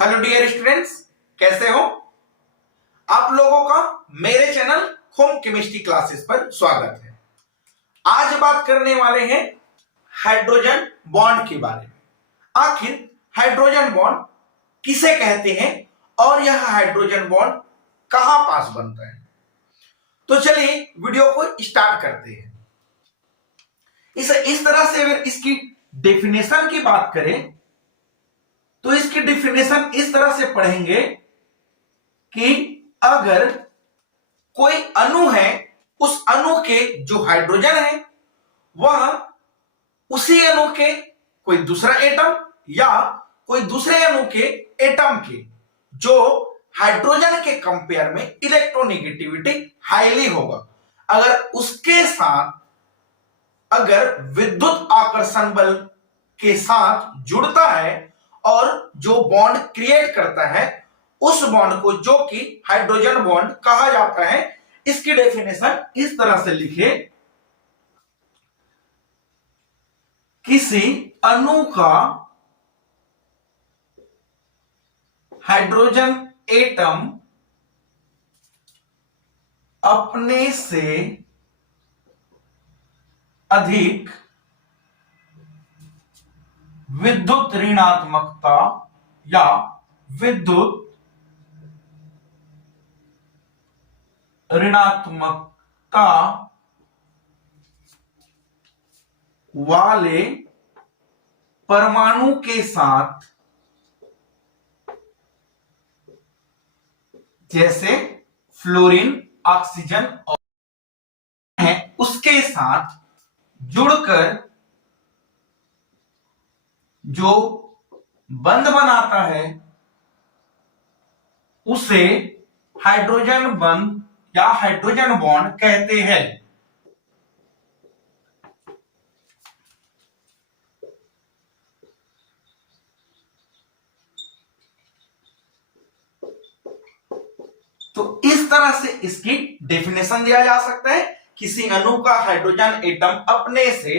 Hello dear students, कैसे हो आप लोगों का मेरे चैनल होम केमिस्ट्री क्लासेस पर स्वागत है। आज बात करने वाले हैं हाइड्रोजन बॉन्ड के बारे में। आखिर हाइड्रोजन बॉन्ड किसे कहते हैं और यह हाइड्रोजन बॉन्ड कहां पास बनता है। तो चलिए वीडियो को स्टार्ट करते हैं। इस तरह से अगर इसकी डेफिनेशन की बात करें तो इसकी डेफिनेशन इस तरह से पढ़ेंगे कि अगर कोई अणु है, उस अणु के जो हाइड्रोजन है वह उसी अणु के कोई दूसरा एटम या कोई दूसरे अणु के एटम के जो हाइड्रोजन के कंपेयर में इलेक्ट्रोनेगेटिविटी हाईली होगा, अगर उसके साथ अगर विद्युत आकर्षण बल के साथ जुड़ता है और जो बॉन्ड क्रिएट करता है उस बॉन्ड को जो कि हाइड्रोजन बॉन्ड कहा जाता है। इसकी डेफिनेशन इस तरह से लिखे, किसी अणु का हाइड्रोजन एटम अपने से अधिक विद्युत ऋणात्मकता या विद्युत ऋणात्मकता वाले परमाणु के साथ, जैसे फ्लोरीन, ऑक्सीजन और है, उसके साथ जुड़कर जो बंध बनाता है उसे हाइड्रोजन बंध या हाइड्रोजन बॉन्ड कहते हैं। तो इस तरह से इसकी डेफिनेशन दिया जा सकता है, किसी अणु का हाइड्रोजन एटम अपने से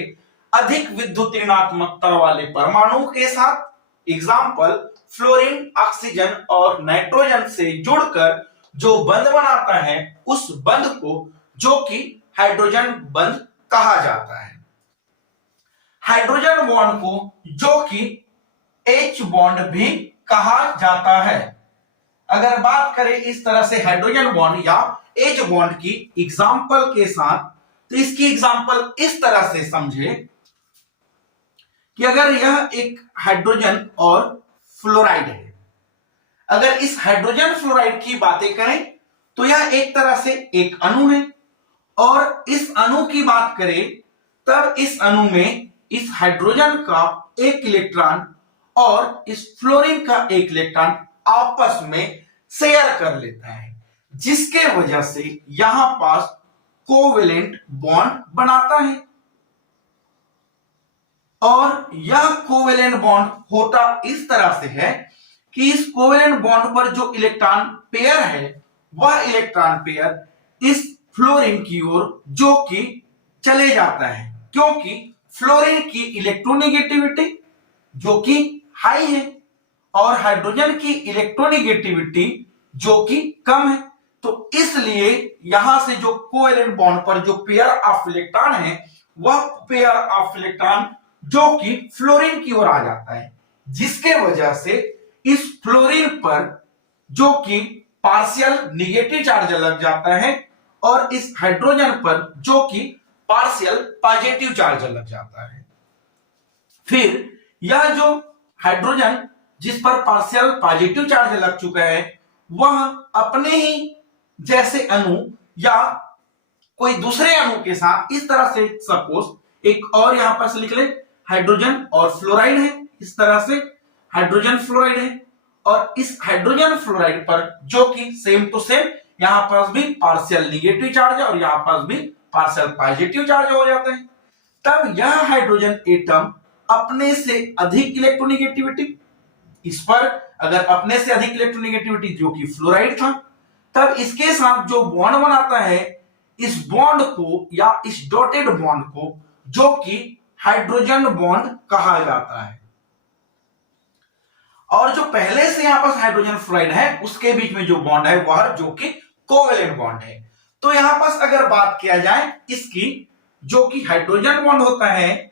अधिक विद्युत ऋणात्मकता वाले परमाणु के साथ, एग्जाम्पल फ्लोरीन, ऑक्सीजन और नाइट्रोजन से जुड़कर जो बंध बनाता है उस बंध को जो कि हाइड्रोजन बंध कहा जाता है। हाइड्रोजन बॉन्ड को जो कि H बॉन्ड भी कहा जाता है। अगर बात करें इस तरह से हाइड्रोजन बॉन्ड या H बॉन्ड की एग्जाम्पल के साथ, तो इसकी एग्जाम्पल इस तरह से समझे कि अगर यह एक हाइड्रोजन और फ्लोराइड है, अगर इस हाइड्रोजन फ्लोराइड की बातें करें तो यह एक तरह से एक अणु है, और इस अणु की बात करें तब इस अणु में इस हाइड्रोजन का एक इलेक्ट्रॉन और इस फ्लोरीन का एक इलेक्ट्रॉन आपस में शेयर कर लेता है, जिसके वजह से यहां पास कोवेलेंट बॉन्ड बनाता है। और यह कोवेलेंट बॉन्ड होता इस तरह से है कि इस कोवेलेंट बॉन्ड पर जो इलेक्ट्रॉन पेयर है वह इलेक्ट्रॉन पेयर इस फ्लोरीन की ओर जो कि चले जाता है, क्योंकि फ्लोरीन की इलेक्ट्रोनेगेटिविटी जो कि हाई है और हाइड्रोजन की इलेक्ट्रोनेगेटिविटी जो कि कम है। तो इसलिए यहां से जो कोवेलेंट बॉन्ड पर जो पेयर ऑफ इलेक्ट्रॉन है वह पेयर ऑफ इलेक्ट्रॉन जो कि फ्लोरीन की ओर आ जाता है, जिसके वजह से इस फ्लोरीन पर जो कि पार्शियल निगेटिव चार्ज लग जाता है और इस हाइड्रोजन पर जो कि पार्शियल पॉजिटिव चार्ज लग जाता है। फिर यह जो हाइड्रोजन जिस पर पार्शियल पॉजिटिव चार्ज लग चुका है वह अपने ही जैसे अणु या कोई दूसरे अणु के साथ इस तरह से, सपोज एक और यहां पर लिख ले, हाइड्रोजन और फ्लोराइड है, इस तरह से हाइड्रोजन फ्लोराइड है, और इस हाइड्रोजन फ्लोराइड पर जो कि सेम टू सेम यहां पास भी पार्शियल निगेटिव चार्ज है और यहां पास भी पार्शियल पॉजिटिव चार्ज हो जाता है। तब यह हाइड्रोजन एटम अपने से अधिक इलेक्ट्रोनेगेटिविटी, इस पर अगर अपने से अधिक इलेक्ट्रोनेगेटिविटी जो कि फ्लोराइड था, तब इसके साथ जो बॉन्ड बनाता है इस बॉन्ड को या इस डॉटेड बॉन्ड को जो कि हाइड्रोजन बॉन्ड कहा जाता है। और जो पहले से यहां पर हाइड्रोजन फ्लोराइड है उसके बीच में जो बॉन्ड है वह जो कि कोवेलेंट बॉन्ड है। तो यहां पर अगर बात किया जाए इसकी, जो कि हाइड्रोजन बॉन्ड होता है,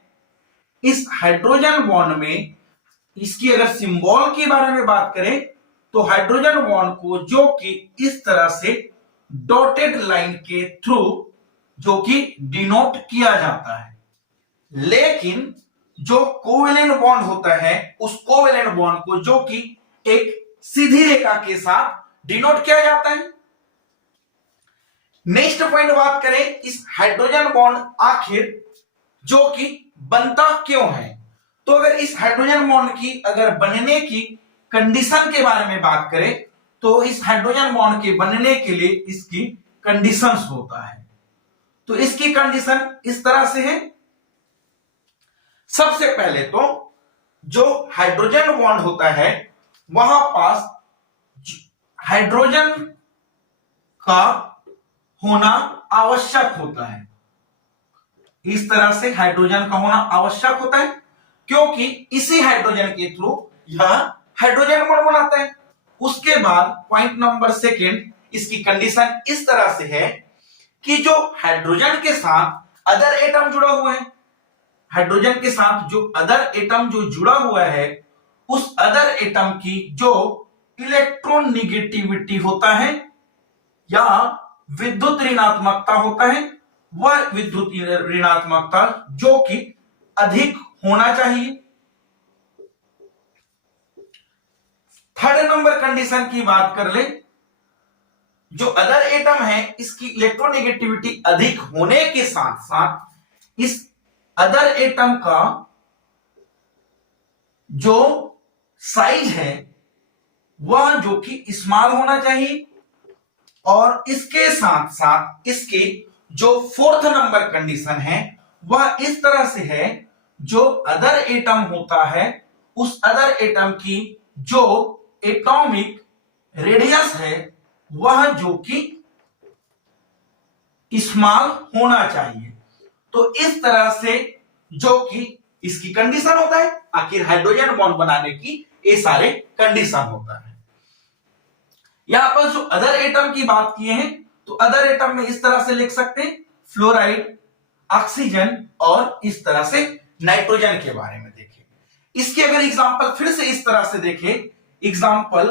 इस हाइड्रोजन बॉन्ड में इसकी अगर सिंबल के बारे में बात करें तो हाइड्रोजन बॉन्ड को जो कि इस तरह से डॉटेड लाइन के थ्रू जो कि डिनोट किया जाता है। लेकिन जो कोवेलेंट बॉन्ड होता है उस कोवेलेंट बॉन्ड को जो कि एक सीधी रेखा के साथ डिनोट किया जाता है। नेक्स्ट पॉइंट बात करें इस हाइड्रोजन बॉन्ड आखिर जो कि बनता क्यों है, तो अगर इस हाइड्रोजन बॉन्ड की अगर बनने की कंडीशन के बारे में बात करें तो इस हाइड्रोजन बॉन्ड के बनने के लिए इसकी कंडीशंस होता है। तो इसकी कंडीशन इस तरह से है। सबसे पहले तो जो हाइड्रोजन बॉन्ड होता है वहां पास हाइड्रोजन का होना आवश्यक होता है। इस तरह से हाइड्रोजन का होना आवश्यक होता है क्योंकि इसी हाइड्रोजन के थ्रू यह हाइड्रोजन बॉन्ड बनाता है। उसके बाद पॉइंट नंबर सेकंड, इसकी कंडीशन इस तरह से है कि जो हाइड्रोजन के साथ अदर एटम जुड़ा हुआ है, हाइड्रोजन के साथ जो अदर एटम जो जुड़ा हुआ है उस अदर एटम की जो इलेक्ट्रॉन निगेटिविटी होता है या विद्युत ऋणात्मकता होता है, वह विद्युत ऋणात्मकता जो कि अधिक होना चाहिए। थर्ड नंबर कंडीशन की बात कर ले, जो अदर एटम है इसकी इलेक्ट्रोनेगेटिविटी अधिक होने के साथ साथ इस अदर एटम का जो साइज है वह जो कि स्मॉल होना चाहिए। और इसके साथ साथ इसके जो फोर्थ नंबर कंडीशन है वह इस तरह से है, जो अदर एटम होता है उस अदर एटम की जो एटॉमिक रेडियस है वह जो कि स्मॉल होना चाहिए। तो इस तरह से जो कि इसकी कंडीशन होता है, आखिर हाइड्रोजन बॉन्ड बनाने की ये सारे कंडीशन होता है। यहां पर जो अदर एटम की बात किए हैं तो अदर एटम में इस तरह से लिख सकते हैं, फ्लोराइड, ऑक्सीजन और इस तरह से नाइट्रोजन के बारे में देखें। इसके अगर एग्जांपल फिर से इस तरह से देखें, एग्जांपल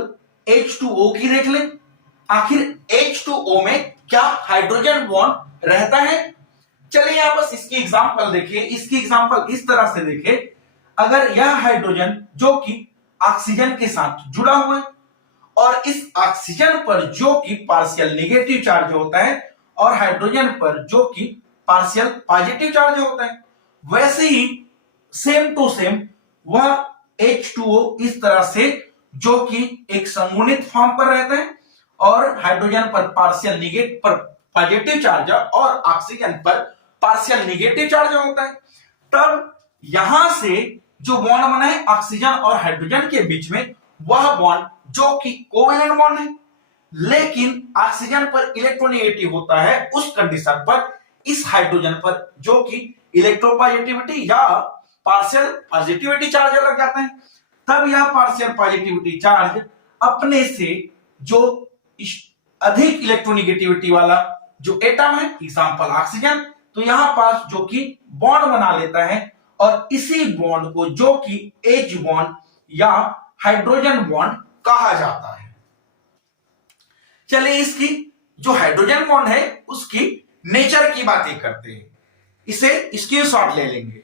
H2O की देख लें। आखिर H2O में क्या हाइड्रोजन बॉन्ड रहता है? चलिए यहां बस इसकी एग्जांपल देखिए। इसकी एग्जांपल इस तरह से देखें, अगर यह हाइड्रोजन जो कि ऑक्सीजन के साथ जुड़ा हुआ है और इस ऑक्सीजन पर जो कि पार्शियल नेगेटिव चार्ज होता है और हाइड्रोजन पर जो कि पार्शियल पॉजिटिव चार्ज होता है, वैसे ही सेम टू सेम वह H2O इस तरह से जो कि एक संगुणित फॉर्म पर रहता है और हाइड्रोजन पर पार्शियल नेगेटिव पर पॉजिटिव चार्ज और ऑक्सीजन पर पार्शियल नेगेटिव चार्ज होता है। तब यहां से जो बॉन्ड बना है ऑक्सीजन और हाइड्रोजन के बीच में वह बॉन्ड जो कि कोवेलेंट बॉन्ड है, लेकिन ऑक्सीजन पर इलेक्ट्रोनेगेटिव होता है उस कंडीशन पर इस हाइड्रोजन पर जो कि इलेक्ट्रोपॉजिटिविटी या पार्शियल पॉजिटिविटी चार्ज लग जाता है। तब यह पार्शियल पॉजिटिविटी चार्ज अपने से जो अधिक इलेक्ट्रोनेगेटिविटी वाला जो एटम है, एग्जांपल ऑक्सीजन, तो यहां पास जो कि बॉन्ड बना लेता है और इसी बॉन्ड को जो कि H बॉन्ड या हाइड्रोजन बॉन्ड कहा जाता है। चलिए इसकी जो हाइड्रोजन बॉन्ड है उसकी नेचर की बातें करते हैं, इसे स्क्रीनशॉट ले लेंगे।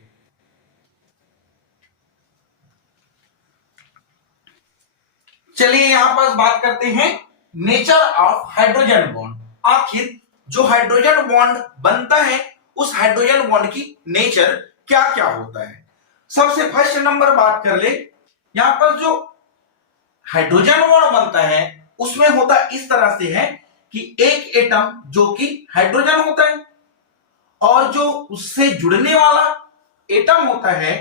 चलिए यहां पर बात करते हैं नेचर ऑफ हाइड्रोजन बॉन्ड। आखिर जो हाइड्रोजन बॉन्ड बनता है उस हाइड्रोजन बॉन्ड की नेचर क्या क्या होता है। सबसे फर्स्ट नंबर बात कर ले, यहां पर जो हाइड्रोजन बॉन्ड बनता है उसमें होता इस तरह से है कि एक एटम जो कि हाइड्रोजन होता है और जो उससे जुड़ने वाला एटम होता है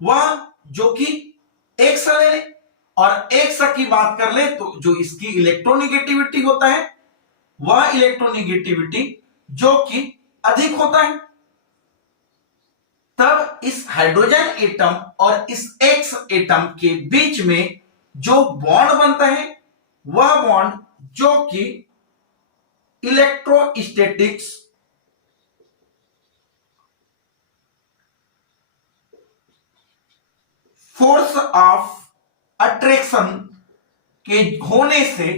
वह जो कि एक सा ले, और एक सा की बात कर ले तो जो इसकी इलेक्ट्रोनेगेटिविटी होता है वह इलेक्ट्रोनेगेटिविटी जो कि अधिक होता है। तब इस हाइड्रोजन एटम और इस एक्स एटम के बीच में जो बॉन्ड बनता है वह बॉन्ड जो कि इलेक्ट्रोस्टैटिक्स फोर्स ऑफ अट्रैक्शन के होने से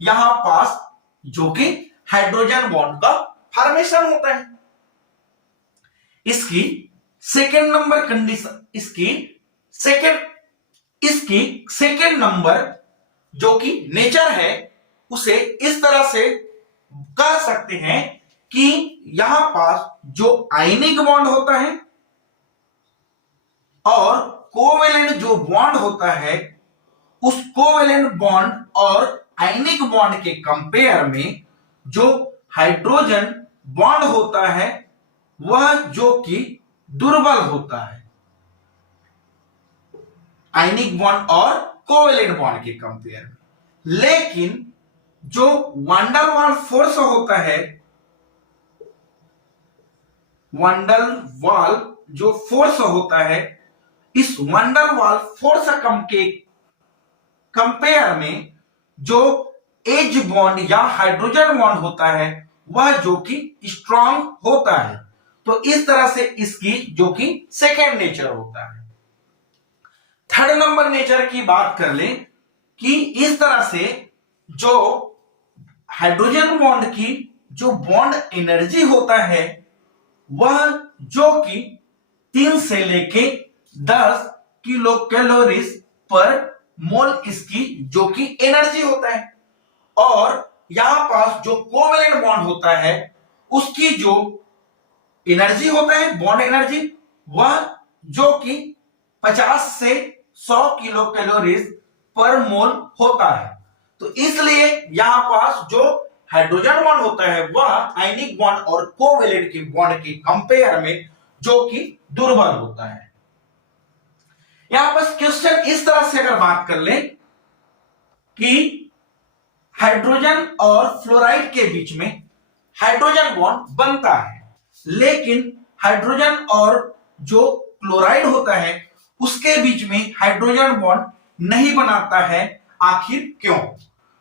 यहां पास जो कि हाइड्रोजन बॉन्ड का फॉर्मेशन होता है। इसकी सेकेंड नंबर कंडीशन, इसकी सेकेंड नंबर जो कि नेचर है उसे इस तरह से कह सकते हैं कि यहां पास जो आयनिक बॉन्ड होता है और कोवेलेंट जो बॉन्ड होता है, उस कोवेलेंट बॉन्ड और आयनिक बॉन्ड के कंपेयर में जो हाइड्रोजन बॉन्ड होता है वह जो कि दुर्बल होता है आयनिक बॉन्ड और कोवेलेंट बॉन्ड के कंपेयर में। लेकिन जो वैन डर वाल्स फोर्स होता है, वैन डर वाल्स जो फोर्स होता है, इस वैन डर वाल्स फोर्स के कंपेयर में जो एज बॉन्ड या हाइड्रोजन बॉन्ड होता है वह जो कि स्ट्रांग होता है। तो इस तरह से इसकी जो कि सेकेंड नेचर होता है। थर्ड नंबर नेचर की बात कर ले कि इस तरह से जो हाइड्रोजन बॉन्ड की जो बॉन्ड एनर्जी होता है वह जो कि 3 से लेके 10 किलो कैलोरीज पर मोल इसकी जो कि एनर्जी होता है। और यहां पास जो कोवेलेंट बॉन्ड होता है उसकी जो एनर्जी होता है, बॉन्ड एनर्जी, वह जो कि 50 से 100 किलो कैलोरीज पर मोल होता है। तो इसलिए यहां पास जो हाइड्रोजन बॉन्ड होता है वह आयनिक बॉन्ड और कोवेलेंट के बॉन्ड के कंपेयर में जो कि दुर्बल होता है। यहां पर क्वेश्चन इस तरह से अगर बात कर ले कि हाइड्रोजन और फ्लोराइड के बीच में हाइड्रोजन बॉन्ड बनता है, लेकिन हाइड्रोजन और जो क्लोराइड होता है उसके बीच में हाइड्रोजन बॉन्ड नहीं बनाता है। आखिर क्यों?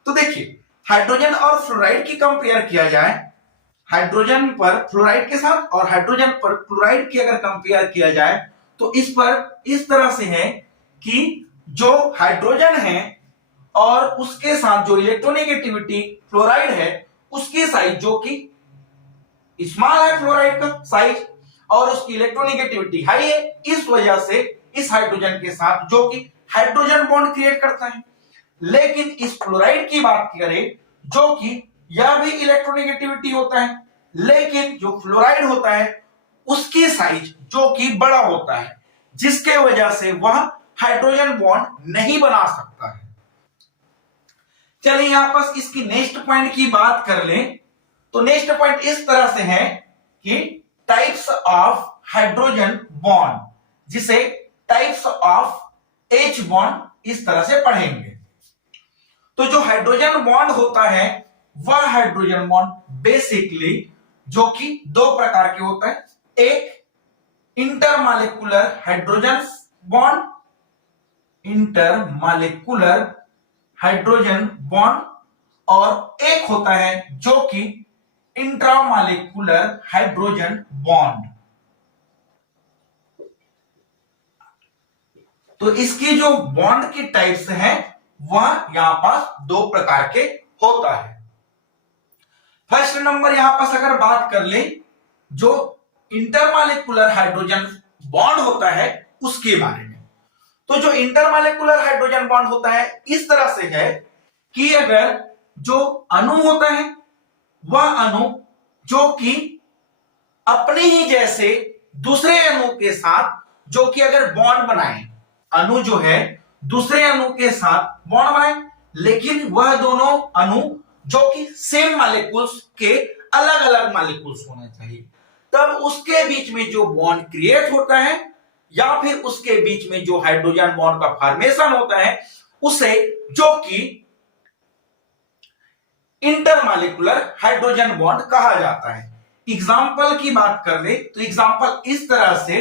तो देखिए, हाइड्रोजन और फ्लोराइड की कंपेयर किया जाए, हाइड्रोजन पर फ्लोराइड के साथ और हाइड्रोजन पर क्लोराइड की अगर कंपेयर किया जाए तो इस पर इस तरह से है कि जो हाइड्रोजन है और उसके साथ जो इलेक्ट्रोनेगेटिविटी फ्लोराइड है उसकी साइज जो कि स्मॉल है, फ्लोराइड का साइज, और उसकी इलेक्ट्रोनेगेटिविटी हाई है। इस वजह से इस हाइड्रोजन के साथ जो कि हाइड्रोजन बॉन्ड क्रिएट करता है। लेकिन इस फ्लोराइड की बात करें जो कि यह भी इलेक्ट्रोनेगेटिविटी होता है, लेकिन जो फ्लोराइड होता है उसकी साइज जो कि बड़ा होता है, जिसके वजह से वह हाइड्रोजन बॉन्ड नहीं बना सकता है। चलिए यहां पर इसकी नेक्स्ट पॉइंट की बात कर लें तो नेक्स्ट पॉइंट इस तरह से है कि टाइप्स ऑफ हाइड्रोजन बॉन्ड, जिसे टाइप्स ऑफ एच बॉन्ड इस तरह से पढ़ेंगे। तो जो हाइड्रोजन बॉन्ड होता है वह हाइड्रोजन बॉन्ड बेसिकली जो कि 2 प्रकार के होता है। एक intermolecular hydrogen bond, intermolecular hydrogen bond, और एक होता है जो कि इंट्रामॉलिक्यूलर हाइड्रोजन बॉन्ड। तो इसकी जो बॉन्ड की टाइप्स हैं वह यहां पास 2 प्रकार के होता है। फर्स्ट नंबर यहां पास अगर बात कर ले जो इंटरमॉलिक्यूलर हाइड्रोजन बॉन्ड होता है उसके बारे में, तो जो इंटरमॉलिक्यूलर हाइड्रोजन बॉन्ड होता है इस तरह से है कि अगर जो अणु होता है वह अणु जो कि अपने ही जैसे दूसरे अणु के साथ जो कि अगर बॉन्ड बनाए, अणु जो है दूसरे अणु के साथ बॉन्ड बनाए, लेकिन वह दोनों अणु जो कि सेम मॉलिक्यूल्स के अलग अलग मॉलिक्यूल्स होने चाहिए, तब उसके बीच में जो बॉन्ड क्रिएट होता है या फिर उसके बीच में जो हाइड्रोजन बॉन्ड का फॉर्मेशन होता है उसे जो कि इंटरमॉलिक्यूलर हाइड्रोजन बॉन्ड कहा जाता है। एग्जाम्पल की बात कर ले तो एग्जाम्पल इस तरह से,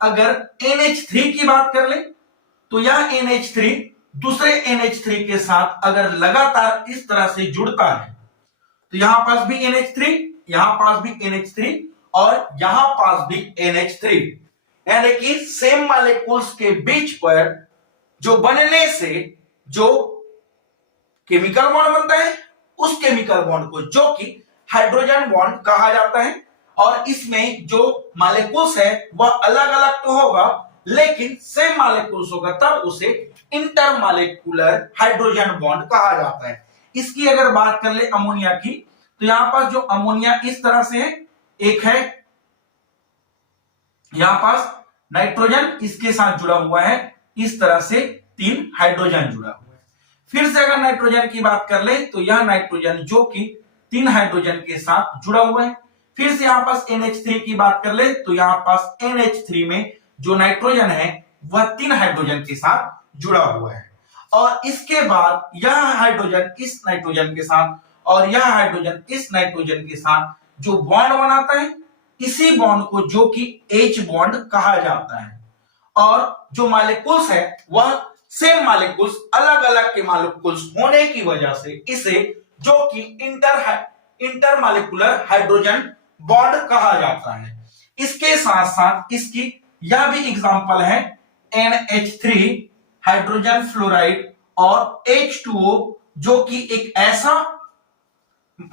अगर NH3 की बात कर ले तो यह NH3 दूसरे NH3 के साथ अगर लगातार इस तरह से जुड़ता है तो यहां पास भी NH3, यहां पास भी NH3 और यहां पास भी NH3, यानी कि सेम मॉलिक्यूल्स के बीच पर जो बनने से जो केमिकल बॉन्ड बनता है उस केमिकल बॉन्ड को जो कि हाइड्रोजन बॉन्ड कहा जाता है। और इसमें जो मॉलिक्यूल्स है वह अलग अलग तो होगा लेकिन सेम मॉलिक्यूल्स होगा, तब उसे इंटरमॉलिक्यूलर हाइड्रोजन बॉन्ड कहा जाता है। इसकी अगर बात कर ले अमोनिया की, तो यहां पास जो अमोनिया इस तरह से है, एक है यहां पास नाइट्रोजन इसके साथ जुड़ा हुआ है, इस तरह से 3 हाइड्रोजन जुड़ा हुआ है। फिर से अगर नाइट्रोजन की बात कर ले तो यह नाइट्रोजन जो कि 3 हाइड्रोजन के साथ जुड़ा हुआ है। फिर से यहां पास NH3 की बात कर ले तो यहां पास NH3 में जो नाइट्रोजन है वह 3 हाइड्रोजन के साथ जुड़ा हुआ है। और इसके बाद यह हाइड्रोजन इस नाइट्रोजन के साथ और यह हाइड्रोजन इस नाइट्रोजन के साथ जो बॉन्ड बनाता है, इसी बॉन्ड को जो कि H बॉन्ड कहा जाता है। और जो मॉलिक्यूल्स है वह सेम मॉलिक्यूल्स अलग अलग के मॉलिक्यूल्स होने की वजह से इसे जो कि इंटरमॉलिक्यूलर हाइड्रोजन बॉन्ड कहा जाता है। इसके साथ साथ इसकी यह भी एग्जांपल है NH3 हाइड्रोजन फ्लोराइड और H2O जो कि एक ऐसा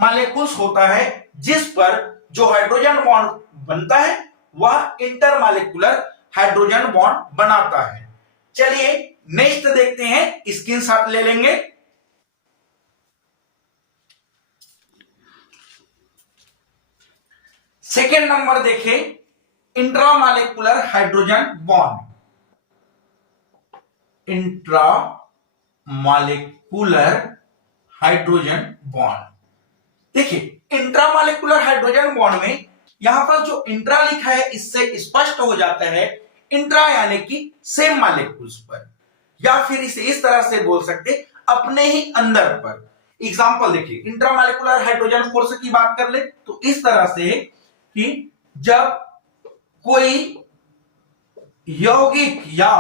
मॉलिक्यूल्स होता है जिस पर जो हाइड्रोजन बॉन्ड बनता है वह इंटरमॉलिक्यूलर हाइड्रोजन बॉन्ड बनाता है। चलिए नेक्स्ट देखते हैं, स्क्रीनशॉट ले लेंगे। सेकेंड नंबर देखें, intramolecular hydrogen bond. Intramolecular hydrogen bond, देखिए इंट्रामॉलिक्यूलर हाइड्रोजन बॉन्ड में यहां पर जो इंट्रा लिखा है इससे स्पष्ट हो जाता है इंट्रा यानी कि सेम मॉलिक्यूल्स पर, या फिर इसे इस तरह से बोल सकते अपने ही अंदर पर। एग्जांपल देखिए, इंट्रामॉलिक्यूलर हाइड्रोजन फोर्स की बात कर ले तो इस तरह से कि जब कोई यौगिक या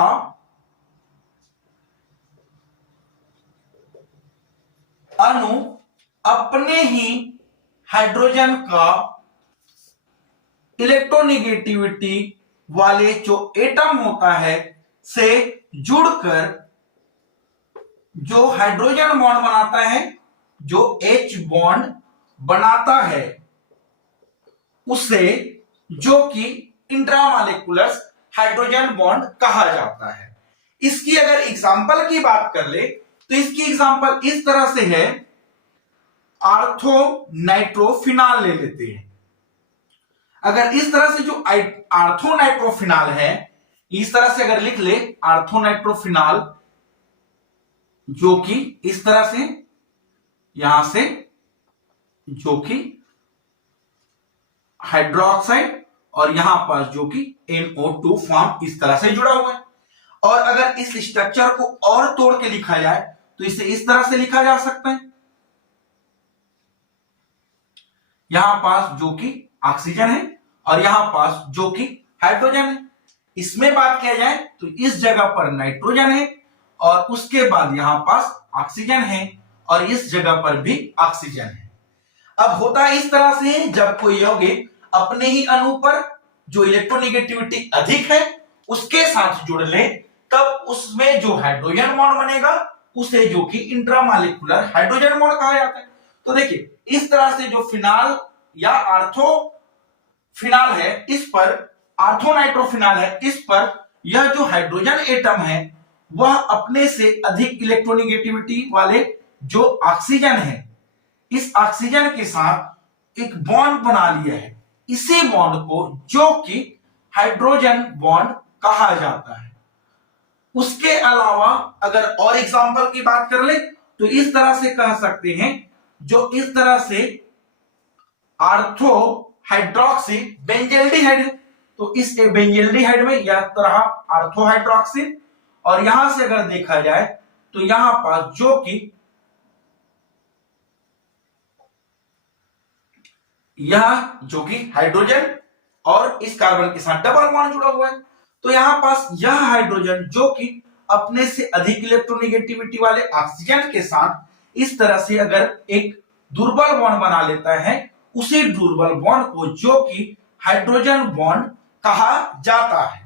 अणु अपने ही हाइड्रोजन का इलेक्ट्रोनेगेटिविटी वाले जो एटम होता है से जुड़कर जो हाइड्रोजन बॉन्ड बनाता है, जो H बॉन्ड बनाता है, उसे जो कि इंट्रामॉलिक्यूलर हाइड्रोजन बॉन्ड कहा जाता है। इसकी अगर एग्जांपल की बात कर ले तो इसकी एग्जांपल इस तरह से है, आर्थो नाइट्रोफिनॉल ले लेते हैं। अगर इस तरह से जो आर्थो नाइट्रोफिनॉल है, इस तरह से अगर लिख ले आर्थो नाइट्रोफिनॉल, जो कि इस तरह से यहां से जो कि हाइड्रोक्साइड और यहां पर जो कि NO2 फॉर्म इस तरह से जुड़ा हुआ है। और अगर इस स्ट्रक्चर को और तोड़ के लिखा जाए तो इसे इस तरह से लिखा जा सकता है, यहां पास जो कि ऑक्सीजन है और यहां पास जो कि हाइड्रोजन है। इसमें बात किया जाए तो इस जगह पर नाइट्रोजन है और उसके बाद यहां पास ऑक्सीजन है और इस जगह पर भी ऑक्सीजन है। अब होता है इस तरह से, जब कोई यौगिक अपने ही अणु पर जो इलेक्ट्रोनेगेटिविटी अधिक है उसके साथ जुड़ ले, तब उसमें जो हाइड्रोजन बॉन्ड बनेगा उसे जो कि इंट्रामॉलिक्यूलर हाइड्रोजन बॉन्ड कहा जाता है। तो देखिए इस तरह से जो फिनॉल या आर्थो फिनॉल है, इस पर आर्थो नाइट्रोफिनॉल है, इस पर यह जो हाइड्रोजन एटम है वह अपने से अधिक इलेक्ट्रोनेगेटिविटी वाले जो ऑक्सीजन है, इस ऑक्सीजन के साथ एक बॉन्ड बना लिया है। इसी बॉन्ड को जो कि हाइड्रोजन बॉन्ड कहा जाता है। उसके अलावा अगर और एग्जांपल की बात कर ले तो इस तरह से कह सकते हैं, जो इस तरह से आर्थो हाइड्रोक्सी बेंजल्डिहाइड है, तो इस बेंजल्डिहाइड में यह तरह आर्थो हाइड्रोक्सी, और यहां से अगर देखा जाए तो यहां पास जो कि यह जो कि हाइड्रोजन और इस कार्बन के साथ डबल बॉन्ड जुड़ा हुआ है, तो यहां पास यह हाइड्रोजन जो कि अपने से अधिक इलेक्ट्रोनेगेटिविटी वाले ऑक्सीजन के साथ इस तरह से अगर एक दुर्बल बॉन्ड बना लेता है, उसी दुर्बल बॉन्ड को जो कि हाइड्रोजन बॉन्ड कहा जाता है।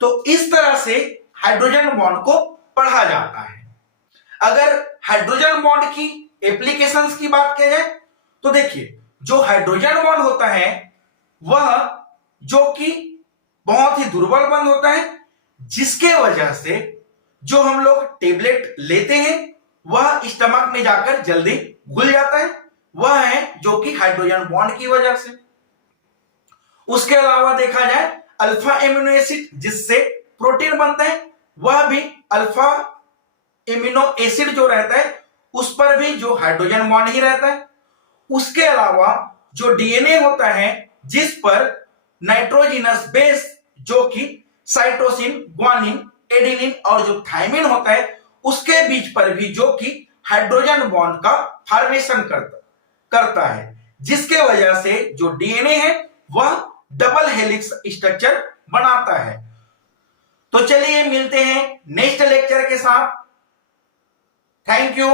तो इस तरह से हाइड्रोजन बॉन्ड को पढ़ा जाता है। अगर हाइड्रोजन बॉन्ड की एप्लीकेशंस की बात की जाए तो देखिए, जो हाइड्रोजन बॉन्ड होता है वह जो कि बहुत ही दुर्बल बॉन्ड होता है, जिसके वजह से जो हम लोग टेबलेट लेते हैं वह स्टमक में जाकर जल्दी घुल जाता है, वह है जो कि हाइड्रोजन बॉन्ड की वजह से। उसके अलावा देखा जाए अल्फा एमिनो एसिड जिससे प्रोटीन बनता है, वह भी अल्फा एमिनो एसिड जो रहता है उस पर भी जो हाइड्रोजन बॉन्ड ही रहता है। उसके अलावा जो डीएनए होता है जिस पर नाइट्रोजिनस बेस जो कि साइटोसिन, ग्वानिन, एडेनिन और जो थायमिन होता है उसके बीच पर भी जो कि हाइड्रोजन बॉन्ड का फॉर्मेशन करता है, जिसके वजह से जो डीएनए है वह डबल हेलिक्स स्ट्रक्चर बनाता है। तो चलिए मिलते हैं नेक्स्ट लेक्चर के साथ। Thank you.